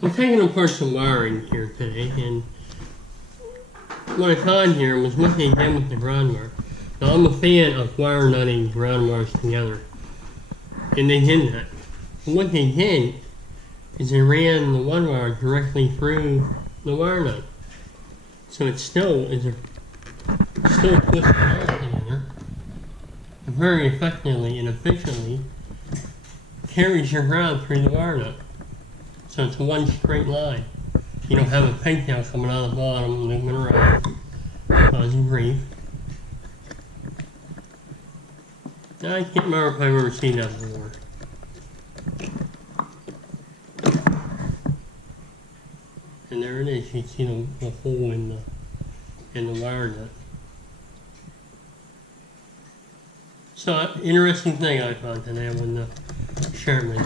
I'm taking apart some wiring here today, and what I found here was what they did with the ground wire. Now I'm a fan of wire nutting ground wires together, and they did that. And what they did is they ran the one wire directly through the wire nut, so it still puts the wire together, and very effectively and efficiently carries your ground through the wire nut. So it's one straight line. You don't have a pigtail coming out of the bottom, moving around, causing grief. I can't remember if I've ever seen that before. And there it is. You see the hole in the wire nut. So, interesting thing I found today when the Sherman